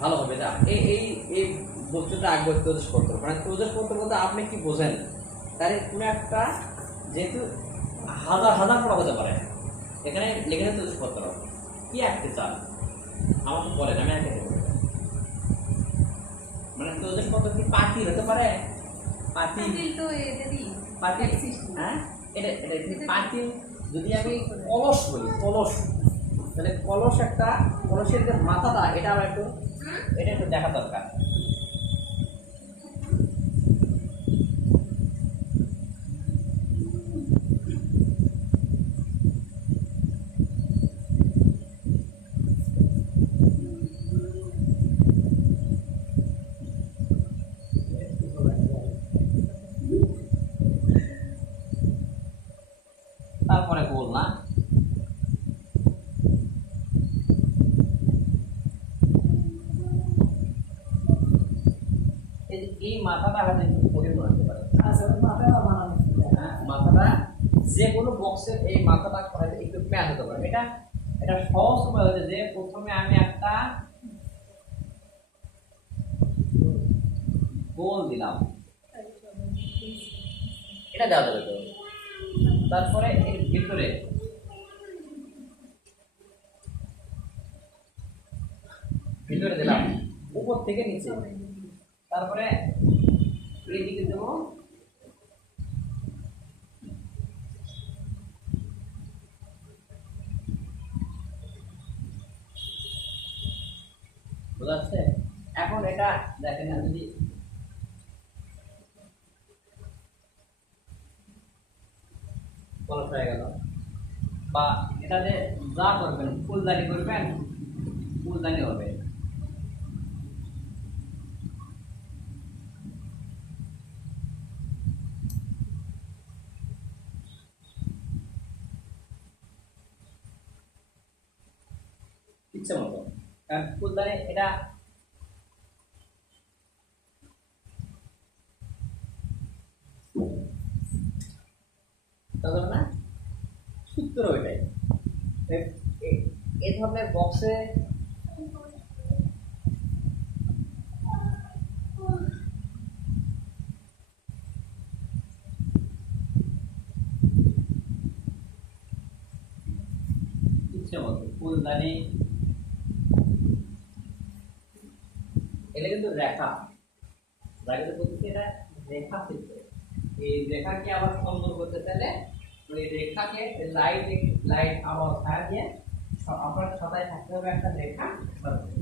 ভালো হবে না? এই এই এই বস্তুটা আঁকবো তেজসপত্র মানে তেজসপত্র বলতে আপনি কি বোঝেন? তার কোনো একটা যেহেতু হাজার হাজার পড়া হতে পারে এখানে লেখে নেন তেজসপত্র কি আঁকতে চান? আমাকে বলেন আমি আঁকে দেবো। মানে তেজসপত্র কি পাতি হতে পারে? পাতি তো এদেরই পাতি হ্যাঁ? এটা এটা পাতি যদি আমি কলস বলি কলস তাহলে কলস একটা, কলসের যে মাথাটা, এটা আমার একটু এটা একটু দেখা দরকার। তারপরে গোল না এই মাথাটা পারে। হ্যাঁ, মাথাটা যে কোনো বক্সের এই মাথাটা হয়তো একটু প্যাচ হতে পারে। এটা এটা সহজ উপায় হচ্ছে যে প্রথমে আমি একটা গোল দিলাম। এটা দেওয়া যাবে তো? তারপরে এর ভিতরে ভিতরে দিলাম। উপর থেকে নিচে। তারপরে এইদিকে দেব। এখন এটা দেখেন যদি কলস হয়ে গেল। বা এটাতে যা করবেন, ফুলদানি করবেন, ফুলদানি হবে। ইচ্ছে মতো কারণ ফুলদানি এটা তাহলে না সূত্র ওইটাই। ধরনের বক্সে ইচ্ছে মতো ফুলদানি এটা কিন্তু রেখা। জায়গাতে বলতেছে এটা রেখা চিত্র এই রেখাকে আবার সুন্দর করতে চাইলে ওই রেখাকে লাইট লাইট আবার ছায়া দিয়ে আপনার খাতায় থাকতে হবে একটা রেখা সরাসরি।